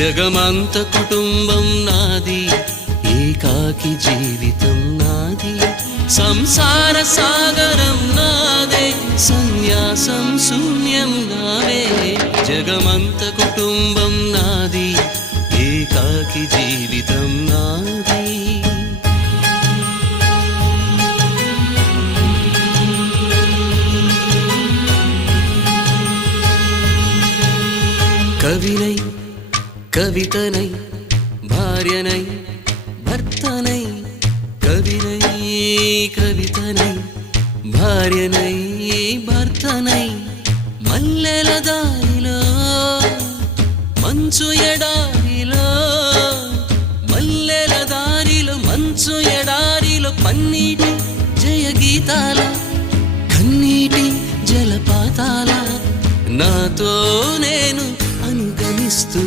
జగమంత కుటుంబం నాది, ఏకాకి జీవితం నాది, సంసార సాగరం నాదే, సన్యాసం శూన్యం నావే. జగమంత కుటుంబం నాది, ఏకాకి జీవితం నాది. కవినై కవితనై భార్యనై భర్తనై, కవినై కవితనై భార్యనై భర్తనై, మల్లెల దారిలో మంచు ఎడారిలో, మల్లెల దారిలో మంచు ఎడారిలో, పన్నీటి జయ గీతాల కన్నీటి జలపాతాల, నాతో నేను అనుగమిస్తూ